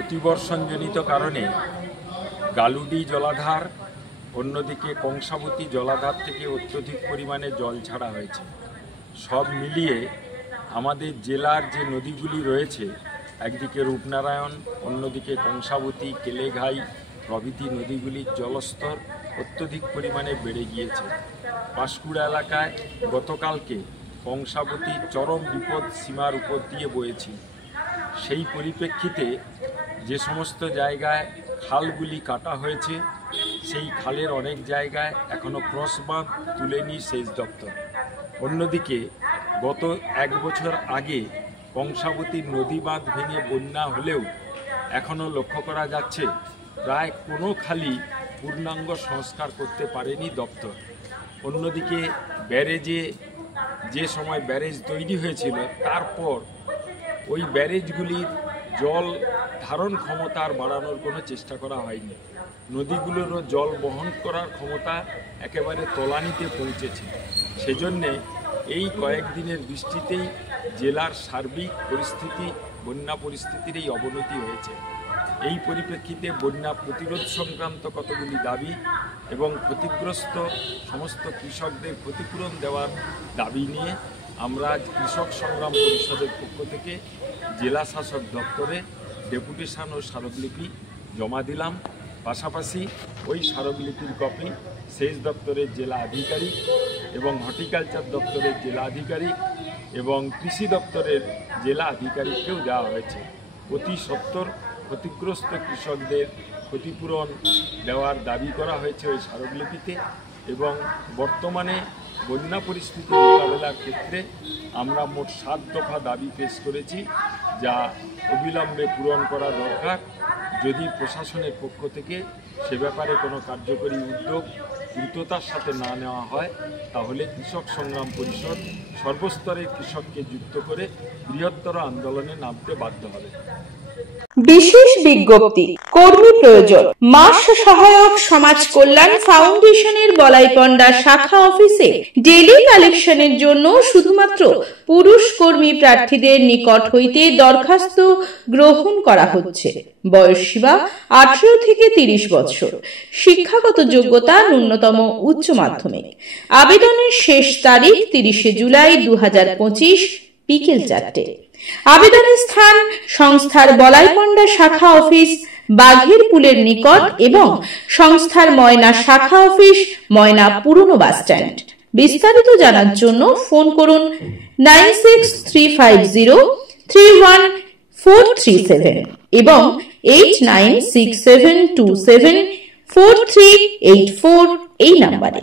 অতিবর্ষণজনিত কারণে গালুডি জলাধার, অন্যদিকে কংসাবতী জলাধার থেকে অত্যধিক পরিমাণে জল ছাড়া হয়েছে। সব মিলিয়ে আমাদের জেলার যে নদীগুলি রয়েছে, একদিকে রূপনারায়ণ, অন্যদিকে কংসাবতী, কেলেঘাই প্রভৃতি নদীগুলির জলস্তর অত্যধিক পরিমাণে বেড়ে গিয়েছে। পাঁশকুড়া এলাকায় গতকালকে কংসাবতী চরম বিপদ সীমার উপর দিয়ে বয়েছে। সেই পরিপ্রেক্ষিতে যে সমস্ত জায়গায় খালগুলি কাটা হয়েছে, সেই খালের অনেক জায়গায় এখনও ক্রসবাঁধ তুলেনি সেচ দপ্তর। অন্যদিকে গত 1 বছর আগে কংসাবতীর নদী বাঁধ ভেঙে বন্যা হলেও এখনও লক্ষ্য করা যাচ্ছে প্রায় কোনো খালি পূর্ণাঙ্গ সংস্কার করতে পারেনি দপ্তর। অন্যদিকে ব্যারেজে যে সময় ব্যারেজ তৈরি হয়েছিল, তারপর ওই ব্যারেজগুলির জল ধারণ ক্ষমতা আর বাড়ানোর কোনো চেষ্টা করা হয়নি। নদীগুলোরও জল বহন করার ক্ষমতা একেবারে তলানিতে পৌঁছেছে। সেজন্যে এই কয়েকদিনের বৃষ্টিতেই জেলার সার্বিক পরিস্থিতি, বন্যা পরিস্থিতির এই অবনতি হয়েছে। এই পরিপ্রেক্ষিতে বন্যা প্রতিরোধ সংক্রান্ত কতগুলি দাবি এবং ক্ষতিগ্রস্ত সমস্ত কৃষকদের ক্ষতিপূরণ দেওয়ার দাবি নিয়ে আমরা কৃষক সংগ্রাম পরিষদের পক্ষ থেকে জেলা শাসক দপ্তরে ডেপুটেশন ও স্মারকলিপি জমা দিলাম। পাশাপাশি ওই স্মারকলিপির কপি সেচ দপ্তরের জেলা আধিকারিক এবং হর্টিকালচার দপ্তরের জেলা আধিকারিক এবং কৃষি দপ্তরের জেলা আধিকারিককেও দেওয়া হয়েছে। অতি সত্বর ক্ষতিগ্রস্ত কৃষকদের ক্ষতিপূরণ দেওয়ার দাবি করা হয়েছে ওই স্মারকলিপিতে। এবং বর্তমানে বন্যা পরিস্থিতি মোকাবেলার ক্ষেত্রে আমরা মোট 7 দফা দাবি পেশ করেছি, যা অবিলম্বে পূরণ করা দরকার। যদি প্রশাসনের পক্ষ থেকে সে ব্যাপারে কোনো কার্যকরী উদ্যোগ দ্রুততার সাথে না নেওয়া হয়, তাহলে কৃষক সংগ্রাম পরিষদ সর্বস্তরের কৃষককে যুক্ত করে বৃহত্তর আন্দোলনে নামতে বাধ্য হবে। বিশেষ বিজ্ঞপ্তি, কর্মী প্রয়োজন। মাস সহায়ক সমাজ কল্যাণ ফাউন্ডেশনের বলাইপন্ডা শাখা অফিসে ডেইলি কালেকশনের জন্য শুধুমাত্র পুরুষ কর্মী প্রার্থীদের নিকট হইতে দরখাস্ত গ্রহণ করা হচ্ছে। বয়সসীমা 18 থেকে 30 বছর। শিক্ষাগত যোগ্যতা ন্যূনতম উচ্চ মাধ্যমিক। আবেদনের শেষ তারিখ 30 জুলাই 2025 বিকেল 4টে। আবেদনের স্থান সংস্থার বলাইপন্ডা শাখা অফিস, বাঘের পুলের নিকট, এবং সংস্থার ময়না শাখা অফিস, ময়না পুরনো বাস স্ট্যান্ড। বিস্তারিত জানার জন্য ফোন করুন 9635031437 এবং 8967274384 এই নাম্বারে।